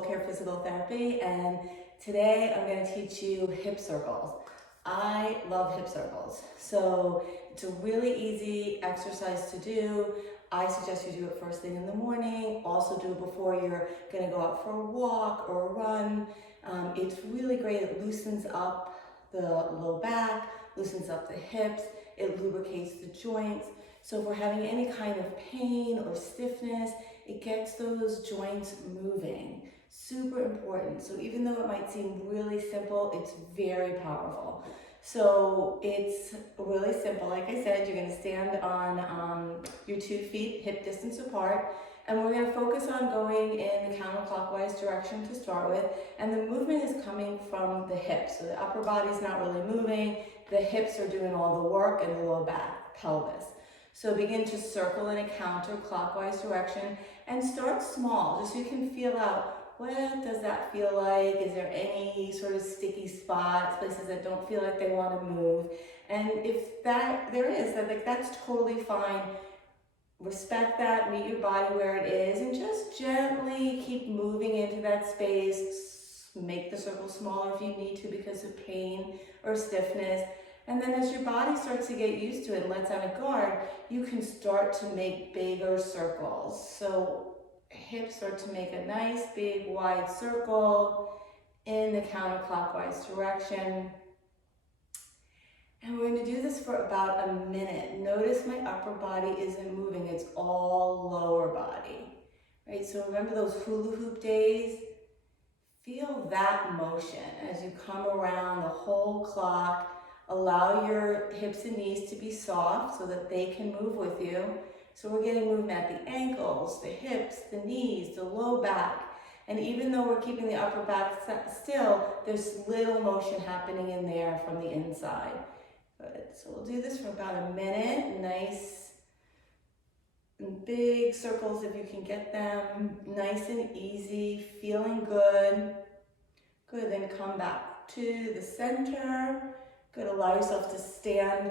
Soul Care Physical Therapy, and today I'm going to teach you hip circles. I love hip circles, so it's a really easy exercise to do. I suggest you do it first thing in the morning. Also do it before you're going to go out for a walk or a run. It's really great. It loosens up the low back, loosens up the hips, it lubricates the joints. So if we're having any kind of pain or stiffness, it gets those joints moving. Super important. So even though it might seem really simple, it's very powerful. So it's really simple. Like I said, you're going to stand on your 2 feet, hip distance apart, and we're going to focus on going in the counterclockwise direction to start with. And the movement is coming from the hips. So the upper body's not really moving. The hips are doing all the work, and the low back, pelvis. So begin to circle in a counterclockwise direction and start small, just so you can feel out, what does that feel like? Is there any sort of sticky spots, places that don't feel like they want to move? And if there is, that's totally fine. Respect that, meet your body where it is, and just gently keep moving into that space. Make the circle smaller if you need to because of pain or stiffness. And then as your body starts to get used to it and lets out a guard, you can start to make bigger circles. So hips start to make a nice big wide circle in the counterclockwise direction. And we're going to do this for about a minute. Notice my upper body isn't moving, it's all lower body. Right? So remember those hula hoop days? Feel that motion as you come around the whole clock. Allow your hips and knees to be soft so that they can move with you. So we're getting movement at the ankles, the hips, the knees, the low back. And even though we're keeping the upper back still, there's little motion happening in there from the inside. Good. So we'll do this for about a minute. Nice and big circles if you can get them. Nice and easy, feeling good. Good, then come back to the center. Good, allow yourself to stand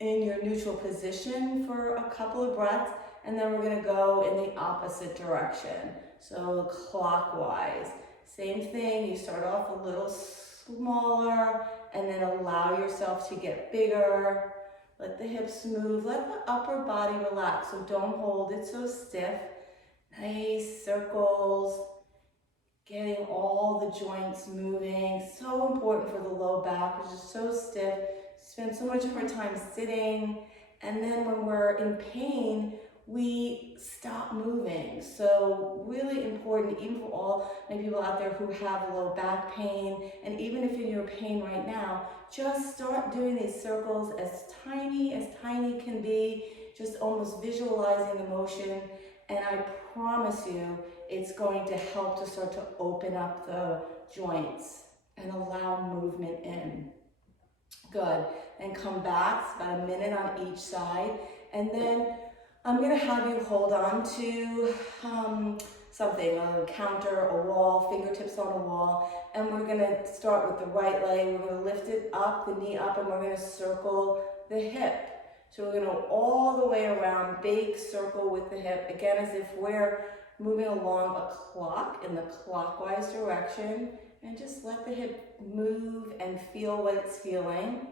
in your neutral position for a couple of breaths, and then we're gonna go in the opposite direction. So clockwise, same thing, you start off a little smaller, and then allow yourself to get bigger. Let the hips move, let the upper body relax, so don't hold it so stiff. Nice circles. Getting all the joints moving, so important for the low back, which is so stiff. Spend so much of our time sitting, and then when we're in pain, we stop moving. So really important, even for all my people out there who have low back pain, and even if you're in pain right now, just start doing these circles as tiny can be, just almost visualizing the motion, and I promise you, it's going to help to start to open up the joints and allow movement in. Good. And come back, it's about a minute on each side. And then I'm going to have you hold on to something, a counter, a wall, fingertips on a wall. And we're going to start with the right leg. We're going to lift it up, the knee up, and we're going to circle the hip. So we're going to go all the way around, big circle with the hip, again as if we're moving along a clock in the clockwise direction, and just let the hip move and feel what it's feeling.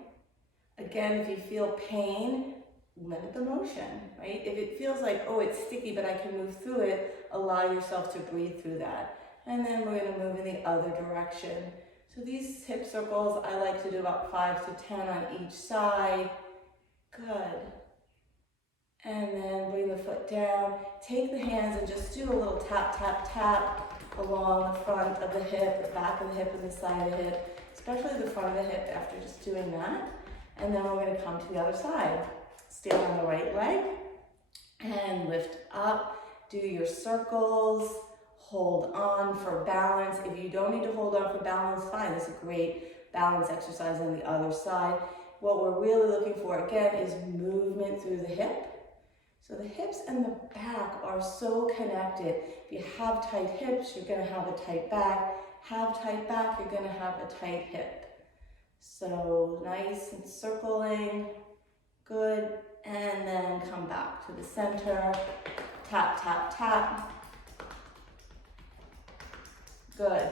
Again, if you feel pain, limit the motion, right? If it feels like, oh, it's sticky, but I can move through it, allow yourself to breathe through that. And then we're going to move in the other direction. So these hip circles, I like to do about 5 to 10 on each side. Good. And then bring the foot down. Take the hands and just do a little tap, tap, tap along the front of the hip, the back of the hip, and the side of the hip, especially the front of the hip after just doing that. And then we're going to come to the other side. Stand on the right leg and lift up. Do your circles. Hold on for balance. If you don't need to hold on for balance, fine. This is a great balance exercise on the other side. What we're really looking for, again, is movement through the hip. So the hips and the back are so connected. If you have tight hips, you're going to have a tight back. Have tight back, you're going to have a tight hip. So nice and circling. Good. And then come back to the center. Tap, tap, tap. Good.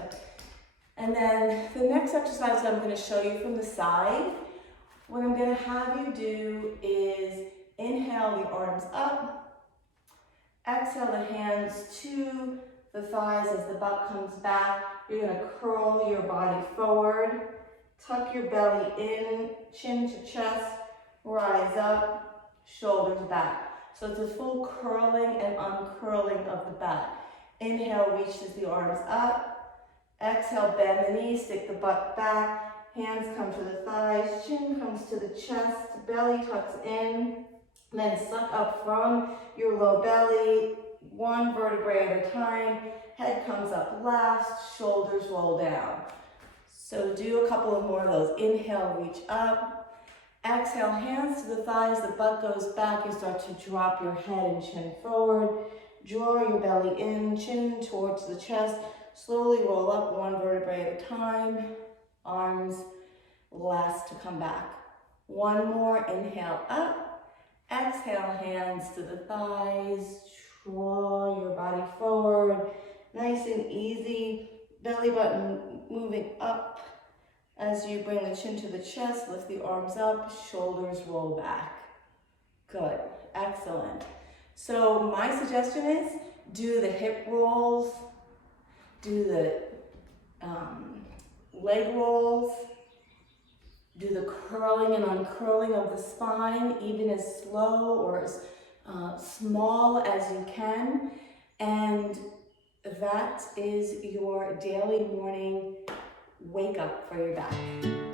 And then the next exercise I'm going to show you from the side, what I'm going to have you do is inhale the arms up, exhale the hands to the thighs as the butt comes back. You're going to curl your body forward, tuck your belly in, chin to chest, rise up, shoulders back. So it's a full curling and uncurling of the back. Inhale, reaches the arms up. Exhale, bend the knees, stick the butt back, hands come to the thighs, chin comes to the chest, belly tucks in, then suck up from your low belly, one vertebrae at a time, head comes up last, shoulders roll down. So do a couple of more of those. Inhale, reach up. Exhale, hands to the thighs, the butt goes back, you start to drop your head and chin forward, draw your belly in, chin towards the chest. Slowly roll up one vertebrae at a time, arms last to come back. One more, inhale up, exhale, hands to the thighs, draw your body forward, nice and easy, belly button moving up as you bring the chin to the chest, lift the arms up, shoulders roll back. Good, excellent. So my suggestion is do the hip rolls, do the leg rolls, do the curling and uncurling of the spine, even as slow or as small as you can. And that is your daily morning wake up for your back.